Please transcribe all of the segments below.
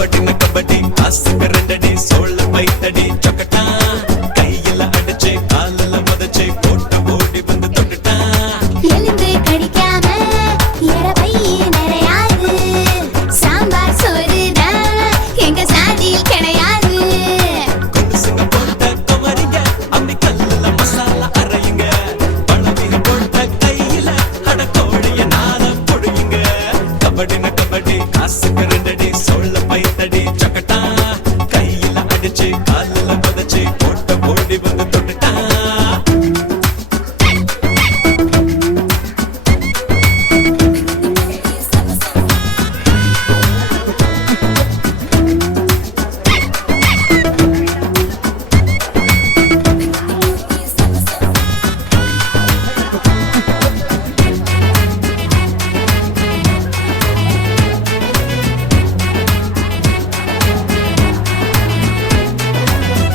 கபடி கபடி ஆசைக்கு ரெண்டடி சோழ பைத்தடி சொக்கட்டா கையில அடிச்சு காலில மதச்சு போட்டு ஓடி வந்து தொட்டுட்டா எலும்பு கடிக்காம எரவை நிறையாது சாம்பார் சோறுதான் எங்க சாதியில் கிடையாது கொலுசுங்க போட்ட குமரிங்க அம்மி கல்லுல மசாலா அரையுங்க பழவிக போட்ட கையில அட கோழிய நாள பொழியுங்க கபடி கபடி ஆசைக்கு ரெண்டடி சோழ பைத்தடி சொக்கட்டா கையில அடிச்சு காலில மதச்சு போட்டு ஓடி வந்து தொட்டுட்டா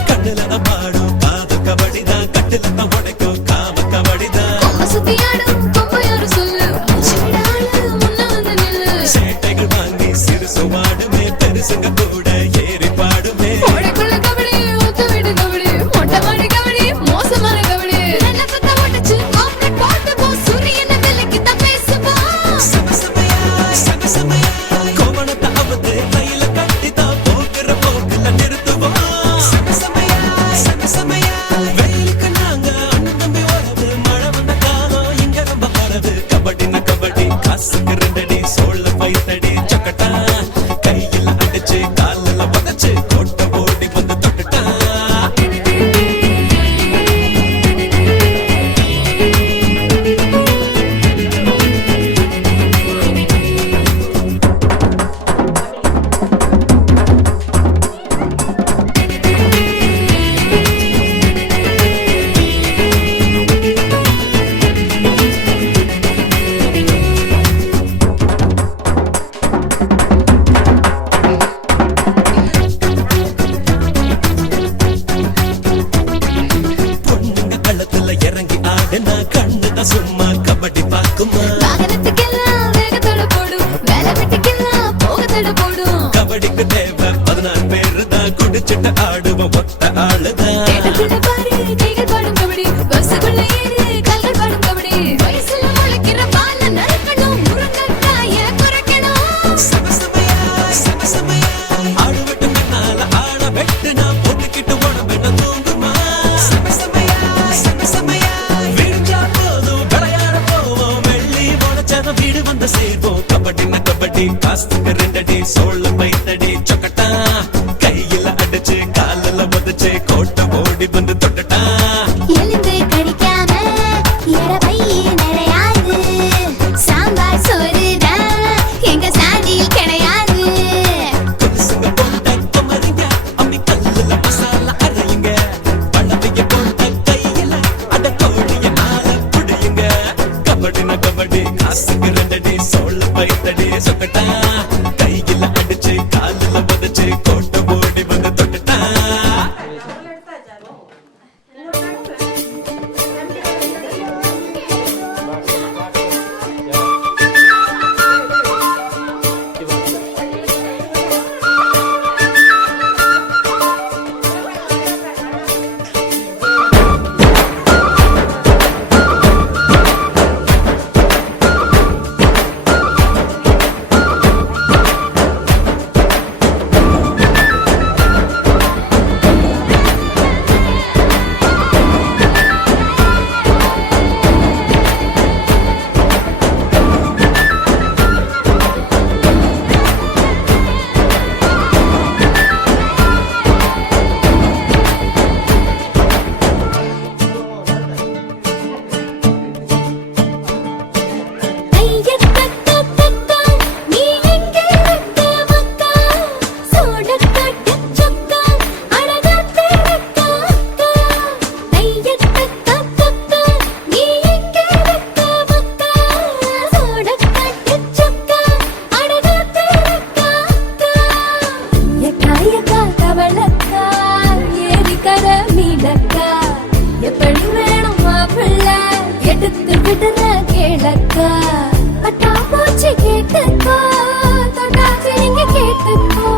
கண்ணுல பாடும் பாத கபடிதான் கட்டில உடைக்கும் காம கபடிதான் கொம்ப சுத்தியாடும் கொம்ப யாரு சொல்லு சிடாளு முன்ன வந்து நில்லு சேட்டைகள் வாங்கி சிறுசு மாடுமே பெருசுங்க கூட ஏறி பாடுமே ஓடைக்குள்ள கபடி ஊத்து விடு கபடி மொட்டை மாடி கபடி மோசமான கபடி நல்ல பத்த ஓட்டச்சு ஆம்லெட் போட்டு போ சூரியனை விலைக்கு தான் பேசுவோம் சமசமையா கோவணத்தை அவுத்து கையில கட்டிதான் போக்குற போக்குல நிறுத்துவோம் சமசமையா வெயிலுக்கு நாங்க அண்ணன் தம்பி உறவு மழை வந்த காலம் இங்க ரொம்ப வரவு கபடி காசுக்கு ரெண்டடி சோழ பைத்தடி சொக்கட்டா கையில அடிச்சு காலில உதச்சு கோட்டை ஓடி வந்து தொட்டுட்டா பொண்ணுங்க களத்துல இறங்கி ஆடுனா கண்ணுதான் சும்மா கபடி பாக்குமா வாகனத்துக்கெல்லாம் வேகத்தோட போடும் வேலை வெட்டிக்கெல்லாம் போகத்தோட போடும் கபடிக்கு தேவை 16 பேரு தான் குடிச்சிட்டு ஆடுவோம் ஒத்த ஆளுதான் கேட்டதுல பாரு கைகள் பாடும் கபடி பஸ்ஸுக்குள்ள ஏறு கல்கள் பாடும் கபடி வயசுல முளைக்கிற பால நறுக்கணும் முருங்கைக்காய குறைக்கணும் சமசமையா ஆடுவட்டு பின்னால ஆட வெட்டு நான் போட்டுக்கிட்டு உடம்பென தூங்குமா சமசமையா விரிஞ்சா போதும் விளையாட போவோம் வெள்ளி உடச்சத வீடு வந்து சேர்வோம் கபடி காசுக்கு ரெண்டடி சோழ பைத்தடி சொக்கட்டா கையில அடிச்சு காலில உதச்சு கோட்டை ஓடி வந்து தொட்டுட்டா எலும்பு கடிக்காம எரவை நிறையாது சாம்பார் சோறுதான் எங்க சாதியில் கிடையாது கொலுசுங்க போட்ட குமரிங்க அம்மி கல்லுல மசாலா அரையுங்க பழவிக போட்ட கையில அட கோழிய நாள புடியுங்க கபடி காசுக்கு ரெண்டடி சோழ பைத்தடி சொக்கட்டா கையில அடிச்சு காலில உதச்சு கோட்டை ஓடி வந்து தொட்டுட்டா கேளக்கா பட்டாம்பூச்சி கேட்டுக்கோ தொட்டாச்சி நீங்க கேட்டுக்கோ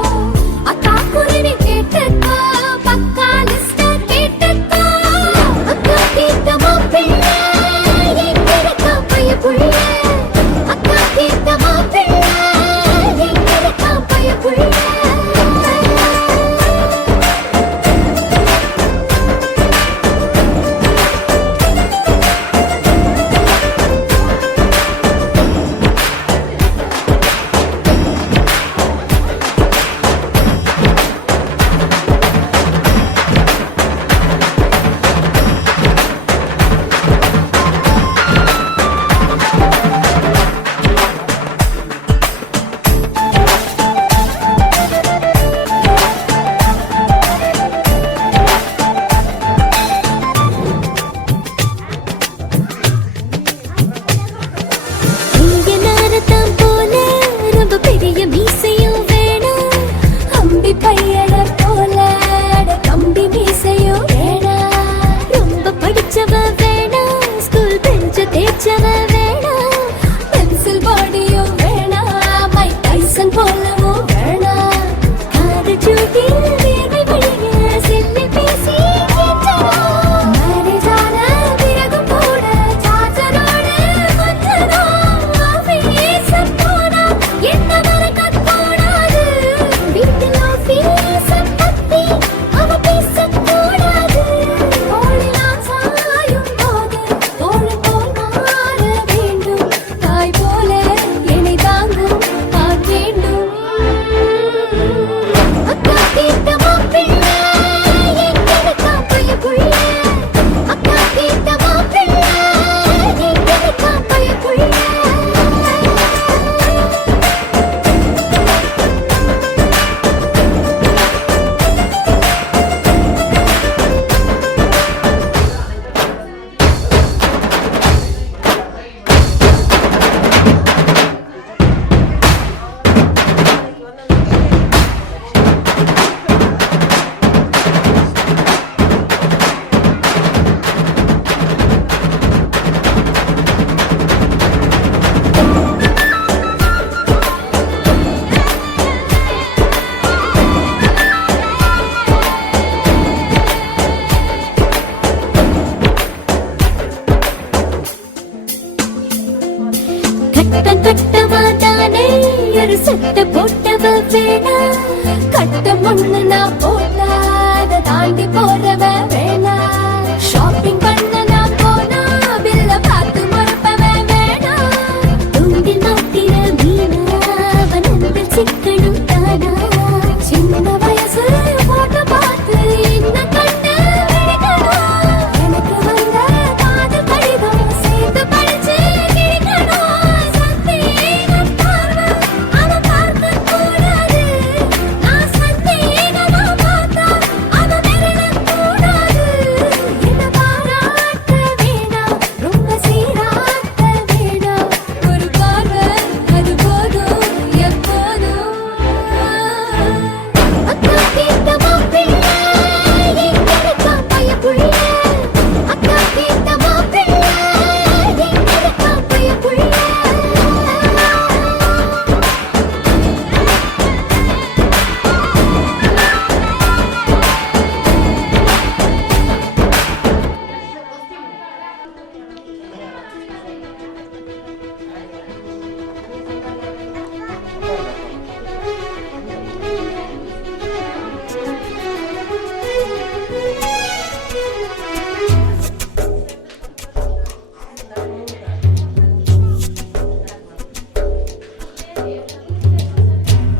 வேணா கட்ட முன்னு நான் போட்டா அதை தாண்டி போறவ வேணா ஷாப்பிங் பண்ண நான் போனா பில்ல பார்த்து மறப்பவ வேணா தூண்டில் மாட்டின மீனா வனத்தில் சிக்கணும் தானா சின்ன வயசு போட்டோ பார்த்து இன்னும் கண்ணு விழிக்கணும் எனக்கு வந்த காதல் கடிதம் சேர்த்து படிச்சு கிழிக்கணும் சந்தேகம் பார்வை அவன் பார்க்க கூடாது நான் சந்தேகமா பார்த்தா அவன் விரலக்கூடாது என்ன பாராட்ட வேணாம் ரொம்ப சீராட்ட வேணாம் ஒரு பார்வை அது போதும் எப்போதும் அக்கா கேட்ட மாப்பிள்ளை எங்கடக்கா பையப்புள்ள அக்கா கேட்ட மாப்பிள்ளை எங்கடக்கா பையப்புள்ள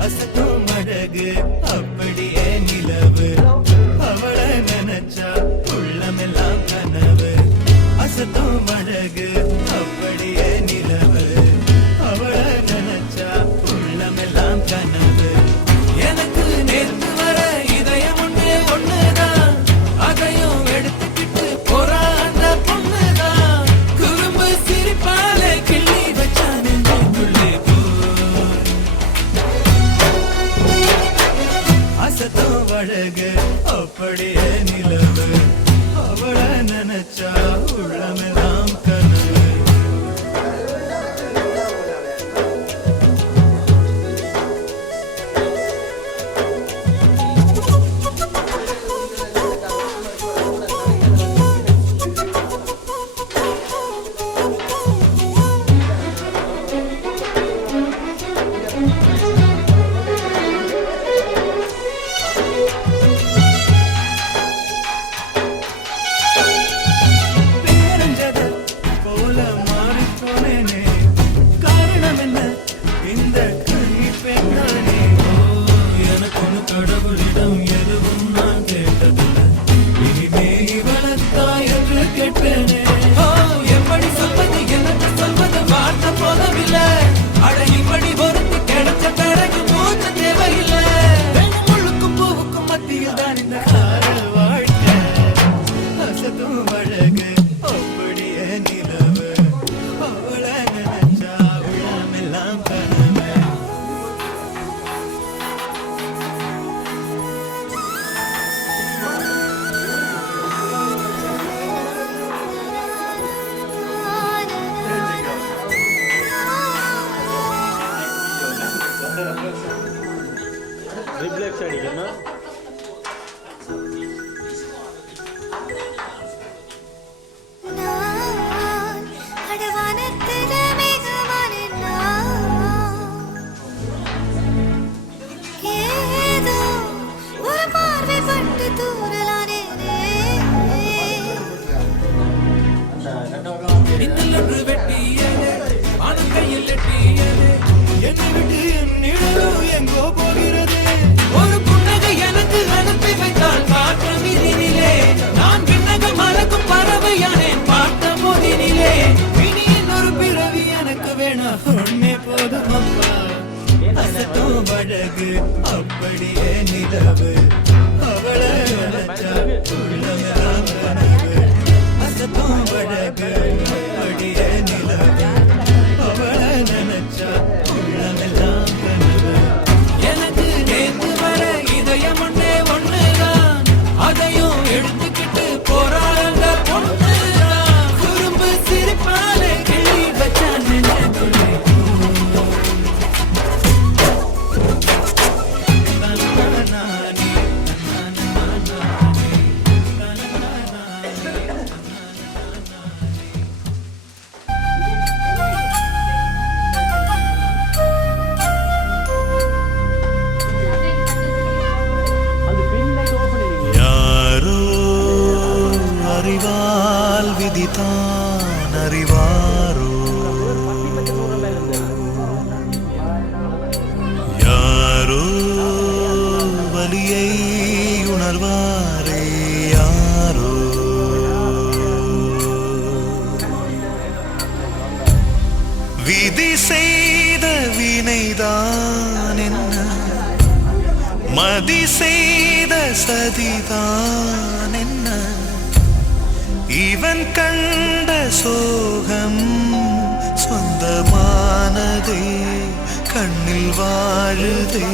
அசத்தும் அழகு அப்படியே நிலவு அவளை நினைச்சா உள்ளமெல்லாம் கனவு அசத்தும் அழகு அப்படியே நிலவு அவளை நினைச்சா உள்ளமெல்லாம் கனவு எனக்கு நேத்து வர இதயம் ஒண்ணுதான் அதையும் எடுத்துக்கிட்டு போறா அந்த பொண்ணுதான் குறும்பு சிரிப்பாலே கிள்ளி வச்சா நெஞ்சுக்குள்ளே அசத்தும் அழகு அப்படியே நிலவு அவளை நினைச்சா உள்ளமெல்லாம் கனவு பேரஞ்சத போல மாறிப்போனேனே காரணம் என்ன இந்த கழிப்பேனானே எனக்கு ஒன்று கடவுளிடம் எதுவும் நான் கேட்டதில்லை இனிமே இவளத்தா என்று கேட்பேனே எப்படி சொல்வது எனக்கு சொல்வது வார்த்தை போதவில்லை அட இப்படி ஒருத்தி கிடைச்ச பிறகு மூச்ச தேவையில்லை முள்ளுக்கும் பூவுக்கும் மத்தியில் தான் இந்த காதல் வாழ்க்கை அசத்தும் அழகு அப்படியே நிலவு அவளை நினைச்சா உள்ளமெல்லாம் கனவு ரிஃப்ளெக்ஸ் அடிக்கணும் நான் அடவானத்தில மேகமான நான் ஏதோ ஒரு பார்வை பட்டு தூரலானேனே இன்னொன்று வெட்டியது மனம் கையில் எட்டியது என்னை விட்டு என் நிழலும் எங்கோ போகிறது ஒரு புன்னகை எனக்கு அனுப்பி வைத்தால் மாற்றம் இதினிலே நான் விண்ணகை மறக்கும் பறவையானேன் பார்த்த போதினிலே இனியின் ஒரு பிறவி எனக்கு வேணாம் ஒன்னே போதும் அப்பா அசத்தும் அழகு அப்படியே நிலவு அவளை நினைச்சா உள்ளமெல்லாம் கனவு அசத்தும் அழகு அப்படியே நிலவு அவளை நினைச்சா உள்ளமெல்லாம் கனவு எனக்கு நேத்து வர இதயம் ஒண்ணுதான் அதையும் எடுத்துக்கிட்டு போறாங்க பொண்ணுதான் குறும்பு சிரிப்பாலே கிளி வச்சா நெஞ்சுக்குள்ளே நானே வலியை உணர்வாரே யாரோ. விதி செய்த வினைதான் என்ன, மதி செய்த சதிதான் என்ன, இவன் கண்ட சோகம் சொந்தமானதே கண்ணில் வாழுதே.